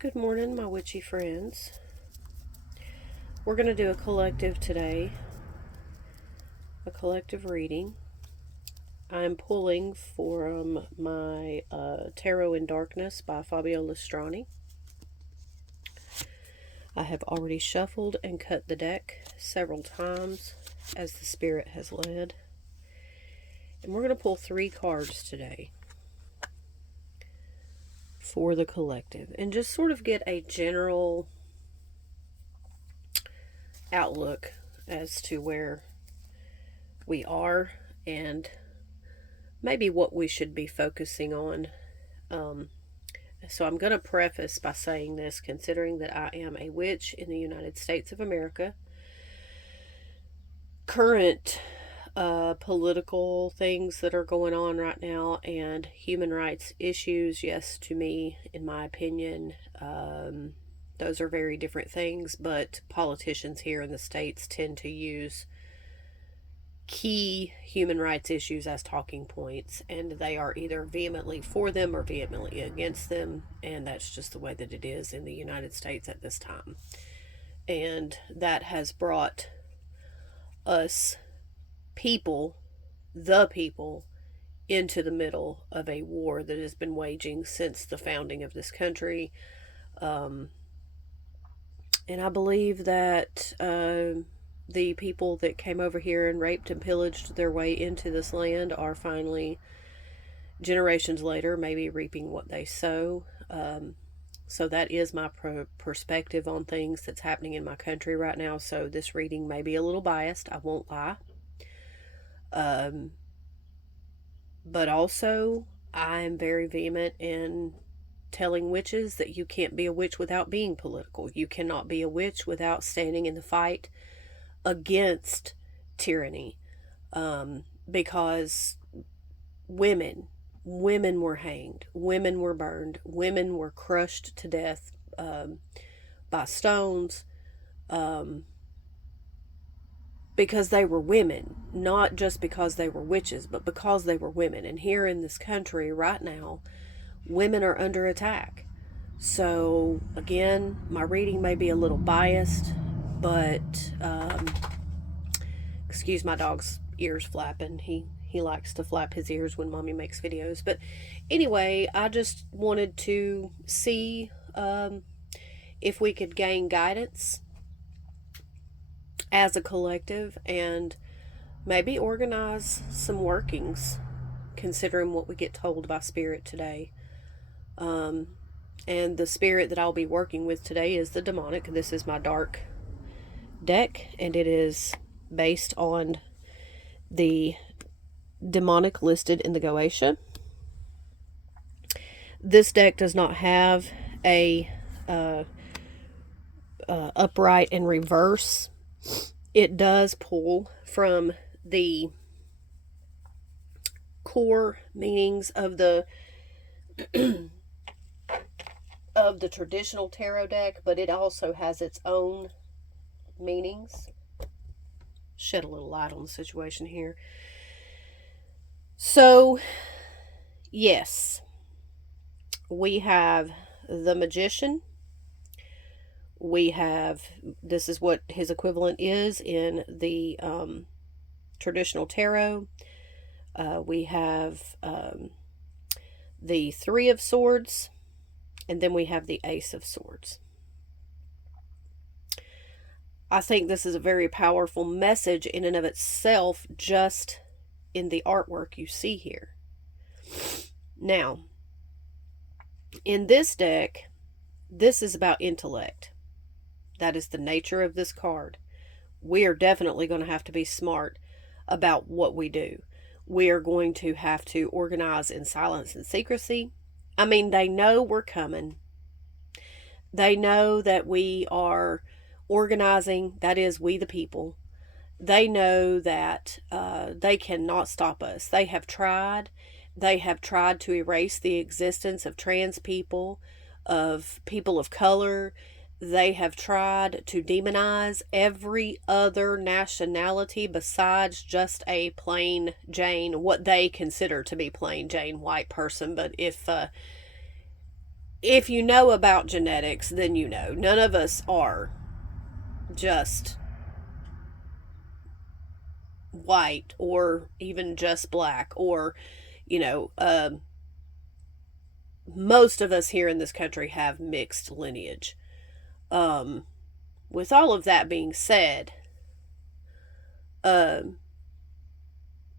Good morning, my witchy friends. We're going to do a collective today, a collective reading. I'm pulling from my Tarot in Darkness by Fabio Listrani. I have already shuffled and cut the deck several times as the spirit has led. And we're going to pull 3 cards today for the collective and just sort of get a general outlook as to where we are and maybe what we should be focusing on. So I'm going to preface by saying this, considering that I am a witch in the United States of America. Current political things that are going on right now and human rights issues, yes, to me, in my opinion, those are very different things, but politicians here in the States tend to use key human rights issues as talking points, and they are either vehemently for them or vehemently against them, and that's just the way that it is in the United States at this time. And that has brought us people, the people, into the middle of a war that has been waging since the founding of this country. And I believe that the people that came over here and raped and pillaged their way into this land are finally, generations later, maybe reaping what they sow. So that is my perspective on things that's happening in my country right now. So this reading may be a little biased, I won't lie. But also, I am very vehement in telling witches that you can't be a witch without being political. You cannot be a witch without standing in the fight against tyranny, because women were hanged, women were burned, women were crushed to death by stones, because they were women, not just because they were witches, but because they were women. And here in this country right now, women are under attack. So again, my reading may be a little biased, but excuse my dog's ears flapping. He likes to flap his ears when mommy makes videos. But anyway, I just wanted to see if we could gain guidance as a collective and maybe organize some workings, considering what we get told by spirit today. And the spirit that I'll be working with today is the demonic. This is my dark deck, and it is based on the demonic listed in the Goetia. This deck does not have a upright and reverse. It does pull from the core meanings of the of the traditional tarot deck, but it also has its own meanings. Shed a little light on the situation here. So, yes, we have the Magician. We have, this is what his equivalent is in the traditional tarot. We have the Three of Swords, and then we have the Ace of Swords. I think this is a very powerful message in and of itself, just in the artwork you see here. Now, in this deck, this is about intellect. That is the nature of this card. We are definitely going to have to be smart about what we do. We are going to have to organize in silence and secrecy. I mean, they know we're coming. They know that we are organizing, that is, we the people. They know that they cannot stop us. They have tried. They have tried to erase the existence of trans people, of people of color. They have tried to demonize every other nationality besides just a plain Jane, what they consider to be plain Jane white person. But if if you know about genetics, then you know. None of us are just white or even just black, or, you know, most of us here in this country have mixed lineage. With all of that being said, the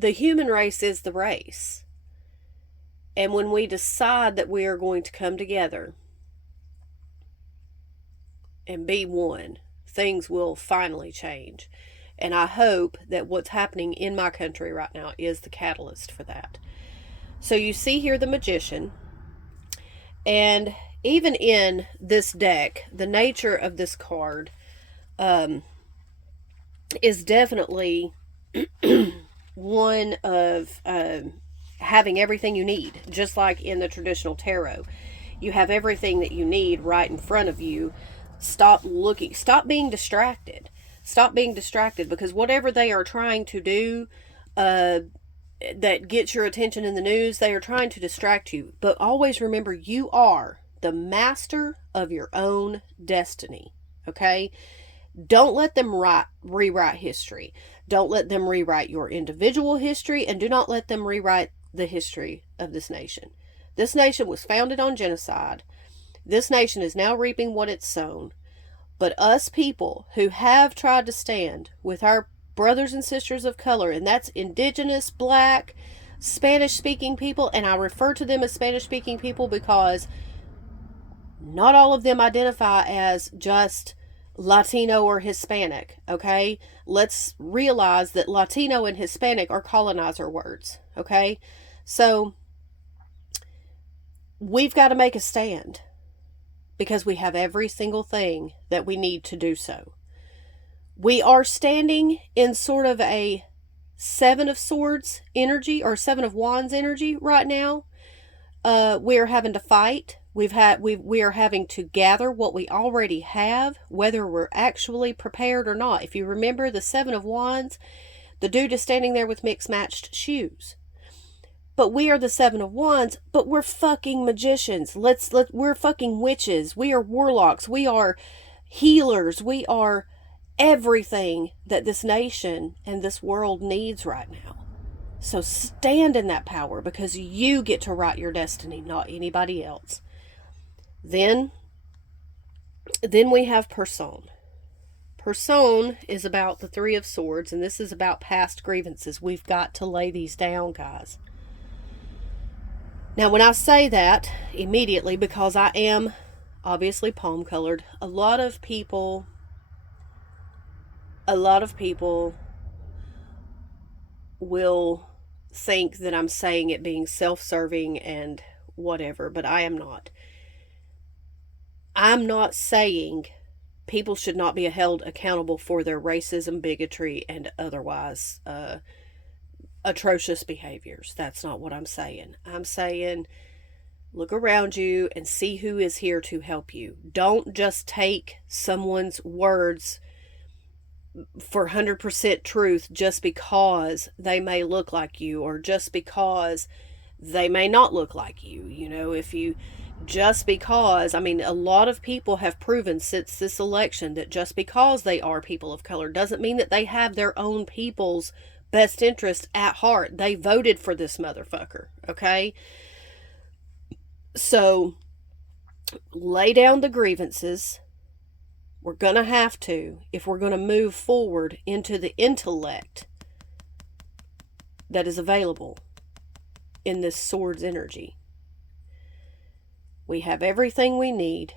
human race is the race. And when we decide that we are going to come together and be one, things will finally change. And I hope that what's happening in my country right now is the catalyst for that. So you see here the Magician. And even in this deck, the nature of this card is definitely one of having everything you need, just like in the traditional tarot. You have everything that you need right in front of you. Stop looking, stop being distracted. Stop being distracted, because whatever they are trying to do that gets your attention in the news, they are trying to distract you. But always remember, you are the master of your own destiny. Okay? Don't let them rewrite history. Don't let them rewrite your individual history, and do not let them rewrite the history of this nation. This nation was founded on genocide. This nation is now reaping what it's sown. But us people who have tried to stand with our brothers and sisters of color, and that's indigenous, black, Spanish-speaking people, and I refer to them as Spanish-speaking people because not all of them identify as just Latino or Hispanic, okay? Let's realize that Latino and Hispanic are colonizer words, okay? So we've got to make a stand, because we have every single thing that we need to do so. We are standing in sort of a Seven of Swords energy, or Seven of Wands energy right now. We are having to fight. We are having to gather what we already have, whether we're actually prepared or not. If you remember the Seven of Wands, the dude is standing there with mixed matched shoes. But we are the Seven of Wands, but we're fucking magicians. We're fucking witches. We are warlocks. We are healers. We are everything that this nation and this world needs right now. So stand in that power, because you get to write your destiny, not anybody else. Then we have Personne. Personne is about the Three of Swords, and this is about past grievances. We've got to lay these down, guys. Now, when I say that, immediately, because I am obviously palm colored, a lot of people will think that I'm saying it being self-serving and whatever, but I am not. I'm not saying people should not be held accountable for their racism, bigotry, and otherwise atrocious behaviors. That's not what I'm saying. I'm saying look around you and see who is here to help you. Don't just take someone's words for 100% truth just because they may look like you, or just because they may not look like you. You know, I mean, a lot of people have proven since this election that just because they are people of color doesn't mean that they have their own people's best interest at heart. They voted for this motherfucker, okay? So, lay down the grievances. We're going to have to, if we're going to move forward into the intellect that is available in this Swords energy. We have everything we need.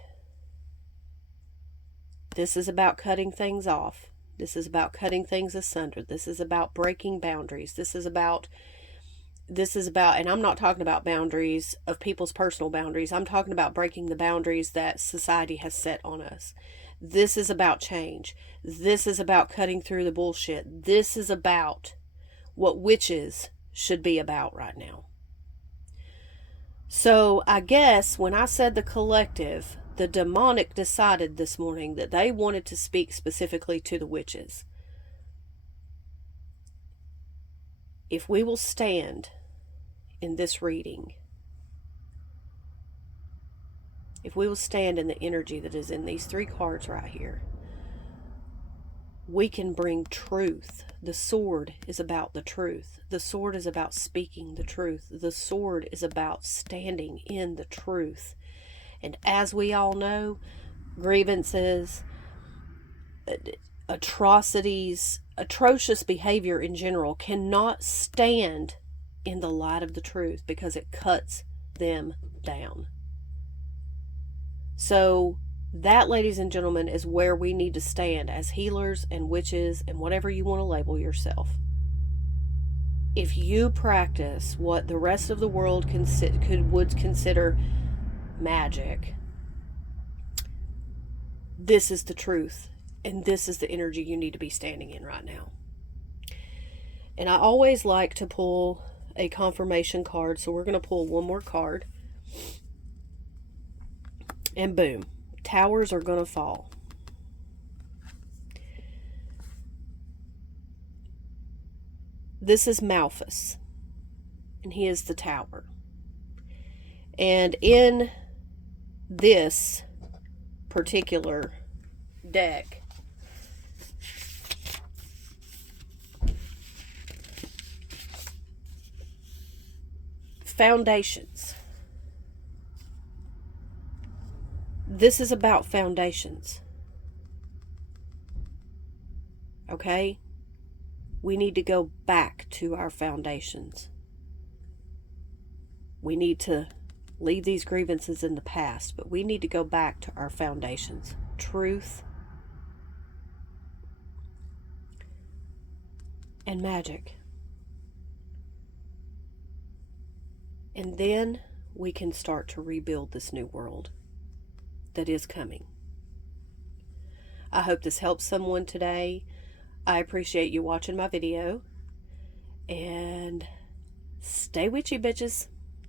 This is about cutting things off. This is about cutting things asunder. This is about breaking boundaries. This is about, and I'm not talking about boundaries of people's personal boundaries. I'm talking about breaking the boundaries that society has set on us. This is about change. This is about cutting through the bullshit. This is about what witches should be about right now. So I guess when I said the collective, the demonic decided this morning that they wanted to speak specifically to the witches. If we will stand in this reading if we will stand in the energy that is in these 3 cards right here, we can bring truth. The sword is about the truth. The sword is about speaking the truth. The sword is about standing in the truth. And as we all know, grievances, atrocities, atrocious behavior in general cannot stand in the light of the truth because it cuts them down. So that, ladies and gentlemen, is where we need to stand as healers and witches and whatever you want to label yourself. If you practice what the rest of the world would consider magic, this is the truth, and this is the energy you need to be standing in right now. And I always like to pull a confirmation card, so we're going to pull one more card. And boom, towers are going to fall. This is Malphus, and he is the tower. And in this particular deck, foundations. This is about foundations. Okay? We need to go back to our foundations. We need to leave these grievances in the past, but we need to go back to our foundations. Truth and magic. And then we can start to rebuild this new world that is coming. I hope this helps someone today. I appreciate you watching my video. And stay witchy, bitches.